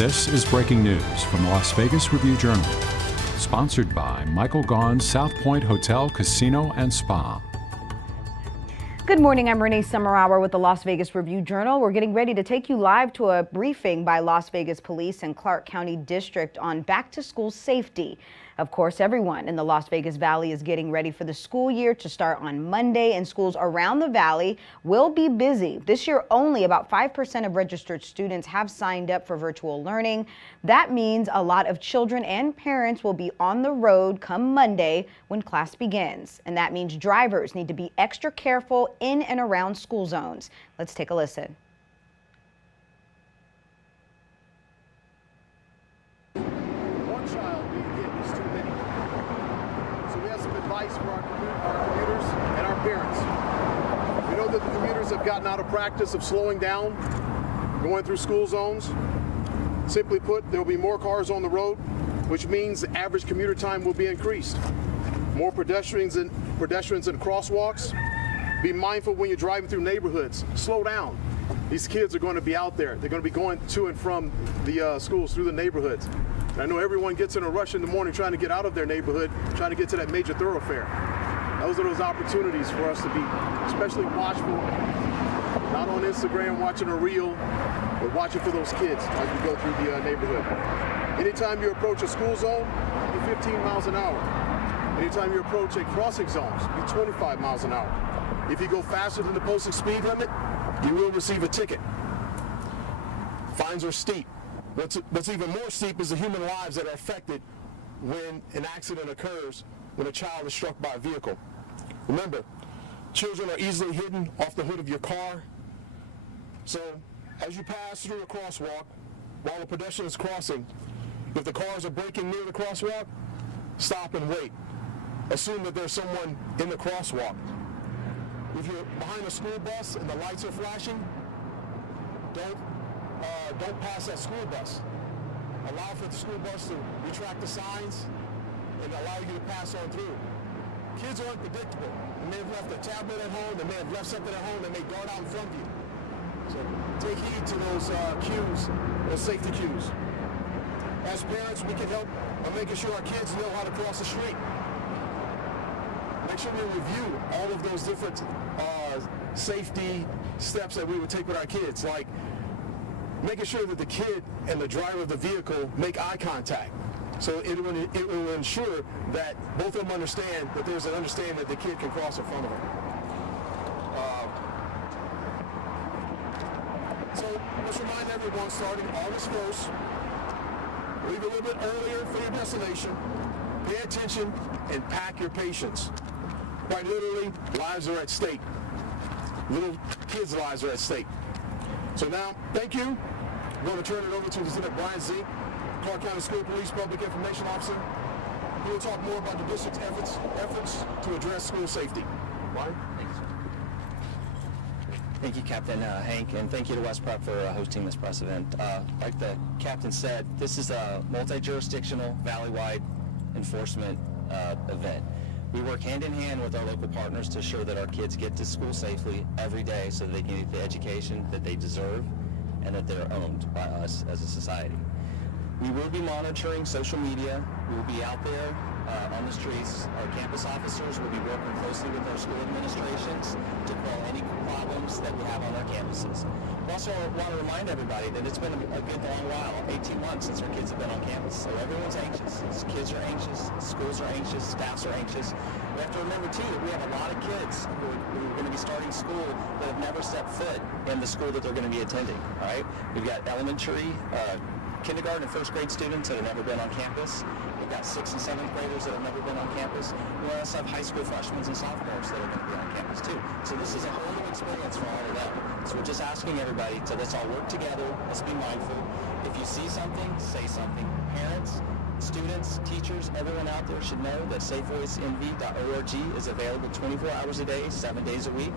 This is breaking news from the Las Vegas Review-Journal, sponsored by Michael Gaughan's South Point Hotel, Casino, and Spa. Good morning, I'm Renee Summerhour with the Las Vegas Review-Journal. We're getting ready to take you live to a briefing by Las Vegas Police and Clark County District on back-to-school safety. Of course, everyone in the Las Vegas Valley is getting ready for the school year to start on Monday, and schools around the valley will be busy. This year, only about 5% of registered students have signed up for virtual learning. That means a lot of children and parents will be on the road come Monday when class begins. And that means drivers need to be extra careful in and around school zones. Let's take a listen. For our commuters and our parents. We know that the commuters have gotten out of practice of slowing down, going through school zones. Simply put, there will be more cars on the road, which means the average commuter time will be increased. More pedestrians and crosswalks. Be mindful when you're driving through neighborhoods. Slow down. These kids are going to be out there. They're going to be going to and from the schools through the neighborhoods. I know everyone gets in a rush in the morning trying to get out of their neighborhood, trying to get to that major thoroughfare. Those are those opportunities for us to be especially watchful, not on Instagram watching a reel, but watching for those kids as we go through the neighborhood. Anytime you approach a school zone, be 15 miles an hour. Anytime you approach a crossing zone, be 25 miles an hour. If you go faster than the posted speed limit, you will receive a ticket. Fines are steep. What's even more steep is the human lives that are affected when an accident occurs, when a child is struck by a vehicle. Remember, children are easily hidden off the hood of your car. So as you pass through a crosswalk, while a pedestrian is crossing, if the cars are braking near the crosswalk, stop and wait. Assume that there's someone in the crosswalk. If you're behind a school bus and the lights are flashing, don't pass that school bus. Allow for the school bus to retract the signs and allow you to pass on through. Kids are unpredictable. They may have left a tablet at home, they may have left something at home that may dart out in front of you. So take heed to those cues, those safety cues. As parents, we can help by making sure our kids know how to cross the street. Make sure we review all of those different safety steps that we would take with our kids, like making sure that the kid and the driver of the vehicle make eye contact. So it will ensure that both of them understand that there's an understanding that the kid can cross in front of them. So let's remind everyone, starting August 1st, leave a little bit earlier for your destination, pay attention, and pack your patience. Quite literally, lives are at stake. Little kids' lives are at stake. So now, thank you. I'm going to turn it over to Lieutenant Brian Zeke, Clark County School Police Public Information Officer. He will talk more about the district's efforts to address school safety. Brian? Thank you, sir. Thank you, Captain Hank, and thank you to West Prep for hosting this press event. Like the captain said, this is a multi-jurisdictional, valley-wide enforcement event. We work hand in hand with our local partners to ensure that our kids get to school safely every day so that they can get the education that they deserve and that they're owned by us as a society. We will be monitoring social media. We will be out there on the streets. Our campus officers will be working closely with our school administrations to quell any problems that we have on our campuses. We also want to remind everybody that it's been a good long while, 18 months since our kids have been on campus, so everyone's anxious. Kids are anxious, schools are anxious, staffs are anxious. We have to remember too that we have a lot of kids who are going to be starting school that have never stepped foot in the school that they're going to be attending, right? We've got elementary, kindergarten and first grade students that have never been on campus. We've got 6th and 7th graders that have never been on campus. We also have high school freshmen and sophomores that are going to be on campus too. So this is a whole new experience for all of them. So we're just asking everybody to let's all work together. Let's be mindful. If you see something, say something. Parents, students, teachers, everyone out there should know that safevoicenv.org is available 24 hours a day, 7 days a week,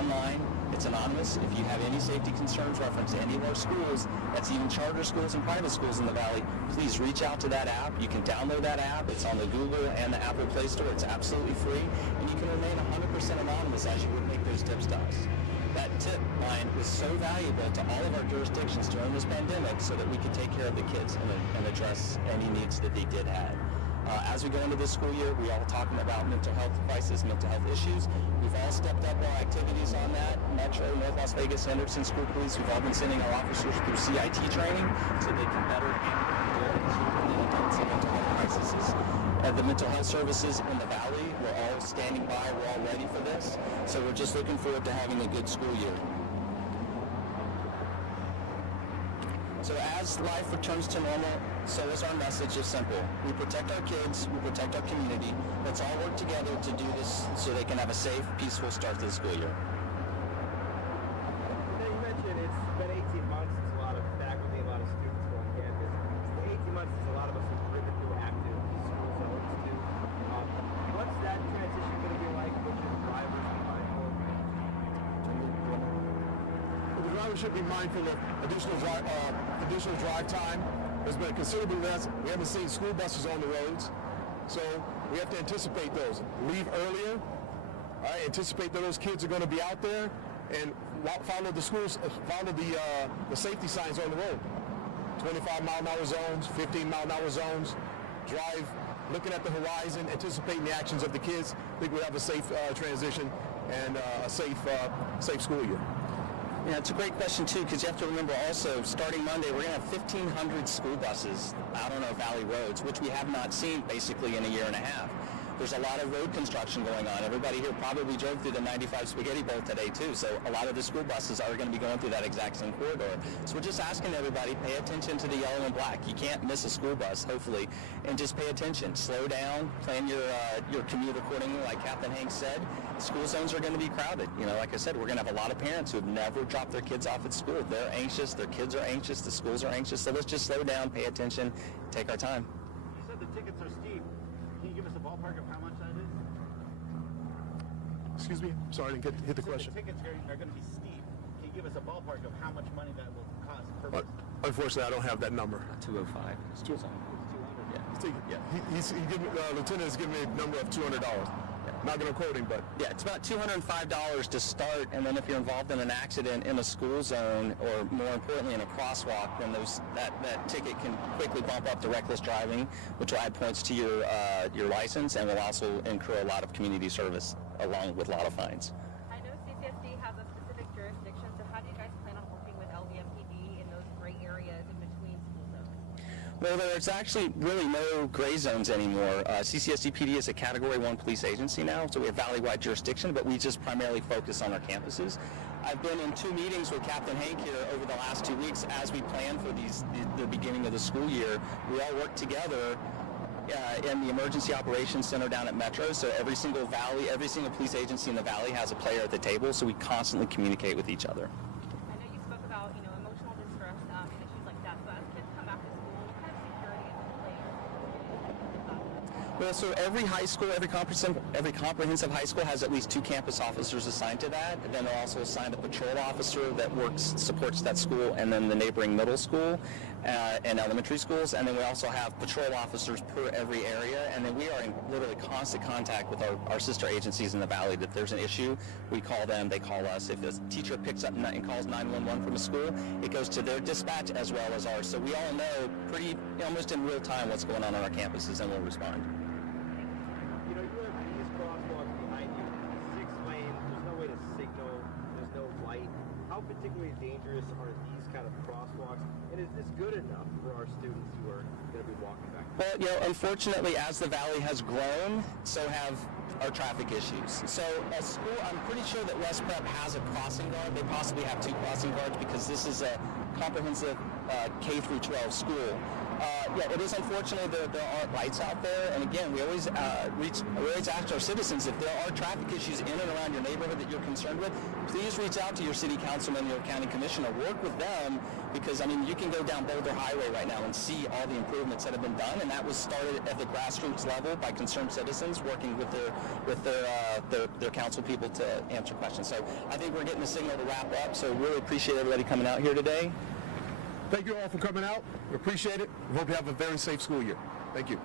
online. It's anonymous. If you have any safety concerns reference to any of our schools, that's even charter schools and private schools in the Valley, please reach out to that app. You can download that app. It's on the Google and the Apple Play Store. It's absolutely free, and you can remain 100% anonymous as you would make those tips to us. that tip line was so valuable to all of our jurisdictions during this pandemic so that we could take care of the kids and address any needs that they did have. As we go into this school year, we all talking about mental health crisis, mental health issues. We've all stepped up our activities on that. Metro, North Las Vegas, Henderson School Police, we've all been sending our officers through CIT training so they can better handle children and adults in mental health crises. At the mental health services in the Valley, we're all standing by, we're all ready for this. So we're just looking forward to having a good school year. So as life returns to normal, so is our message is simple. We protect our kids, we protect our community. Let's all work together to do this so they can have a safe, peaceful start to the school year. Now you mentioned it's been 18 months since a lot of faculty, a lot of students go on campus. It's been 18 months since a lot of us have driven through active school zones too. What's that transition going to be like? What should drivers be mindful of? The driver should be mindful of additional drive time. There's been considerably less. We haven't seen school buses on the roads, so we have to anticipate those. Leave earlier. All right, anticipate that those kids are going to be out there, and follow the schools, follow the safety signs on the road. 25-mile-an-hour zones, 15-mile-an-hour zones. Drive, looking at the horizon, anticipating the actions of the kids. I think we'll have a safe transition and a safe school year. Yeah, it's a great question too, because you have to remember also, starting Monday, we're going to have 1,500 school buses out on our valley roads, which we have not seen basically in a year and a half. There's a lot of road construction going on. Everybody here probably drove through the 95 Spaghetti Bowl today too, so a lot of the school buses are going to be going through that exact same corridor. So we're just asking everybody, pay attention to the yellow and black. You can't miss a school bus, hopefully, and just pay attention. Slow down, plan your commute accordingly, like Captain Hank said. School zones are going to be crowded. You know, like I said, we're going to have a lot of parents who have never dropped their kids off at school. They're anxious, their kids are anxious, the schools are anxious, so let's just slow down, pay attention, take our time. You said the tickets are steep. Can you give us a ballpark of how much that is? Excuse me? Sorry, I didn't hit the question. The tickets are going to be steep. Can you give us a ballpark of how much money that will cost per bus? Unfortunately, I don't have that number. 205. It's 200. Yeah. Lieutenant has given me a number of $200. Not going to quote him, but yeah, it's about $205 to start, and then if you're involved in an accident in a school zone, or more importantly in a crosswalk, then that ticket can quickly bump up to reckless driving, which will add points to your license, and will also incur a lot of community service along with a lot of fines. I know CCSD has a specific jurisdiction, so how do you guys plan on working with LVMPD in those gray areas in between school zones? Well, there's actually really no gray zones anymore. CCSD PD is a Category 1 police agency now, so we have valley-wide jurisdiction, but we just primarily focus on our campuses. I've been in 2 meetings with Captain Hank here over the last 2 weeks as we plan for the beginning of the school year. We all work together in the Emergency Operations Center down at Metro, so every single police agency in the Valley has a player at the table, so we constantly communicate with each other. I know you spoke about, emotional distress and issues like that, but as kids come back to school, what kind of security is in place? Well, so every high school, every comprehensive high school has at least 2 campus officers assigned to that. And then they're also assigned a patrol officer that supports that school, and then the neighboring middle school and elementary schools. And then we also have patrol officers per every area. And then we are in literally constant contact with our sister agencies in the Valley. If there's an issue, we call them, they call us. If a teacher picks up and calls 911 from a school, it goes to their dispatch as well as ours. So we all know almost in real time what's going on our campuses, and we'll respond. You have these crosswalks behind you, 6 lanes, there's no way to signal, there's no light. How particularly dangerous are these kind of crosswalks, and is this good enough for our students who are going to be walking back? Well, unfortunately, as the Valley has grown, so have our traffic issues. So a school, I'm pretty sure that West Prep has a crossing guard. They possibly have 2 crossing guards because this is a comprehensive K through 12 school. It is unfortunate that there aren't lights out there, and again, we always ask our citizens, if there are traffic issues in and around your neighborhood that you're concerned with, please reach out to your city councilman, your county commissioner, work with them, because you can go down Boulder Highway right now and see all the improvements that have been done, and that was started at the grassroots level by concerned citizens working with their council people to answer questions. So I think we're getting the signal to wrap up, so really appreciate everybody coming out here today. thank you all for coming out. We appreciate it. We hope you have a very safe school year. Thank you.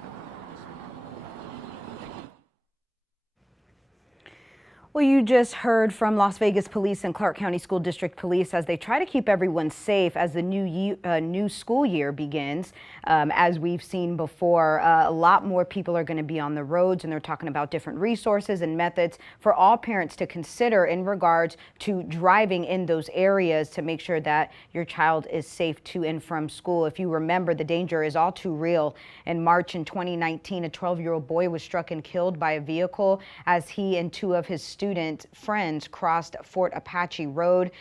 Well, you just heard from Las Vegas Police and Clark County School District Police as they try to keep everyone safe as the new school year begins. As we've seen before, a lot more people are going to be on the roads, and they're talking about different resources and methods for all parents to consider in regards to driving in those areas to make sure that your child is safe to and from school. If you remember, the danger is all too real. In March in 2019, a 12-year-old boy was struck and killed by a vehicle as he and two of his student friends crossed Fort Apache Road.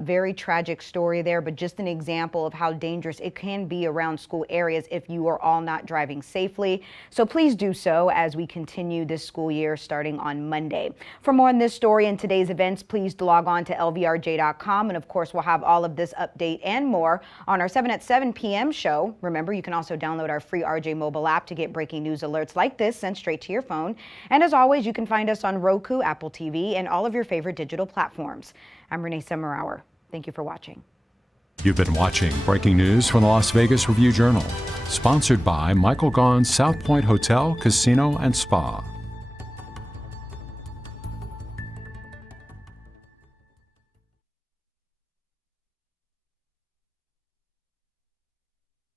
Very tragic story there, but just an example of how dangerous it can be around school areas if you are all not driving safely. So please do so as we continue this school year starting on Monday. For more on this story and today's events, please log on to lvrj.com. And of course, we'll have all of this update and more on our 7 at 7 p.m. show. Remember, you can also download our free RJ mobile app to get breaking news alerts like this sent straight to your phone. And as always, you can find us on Roku, Apple TV, and all of your favorite digital platforms. I'm Renee Summerhour. Thank you for watching. You've been watching breaking news from the Las Vegas Review Journal, sponsored by Michael Gaughan's South Point Hotel, Casino, and Spa.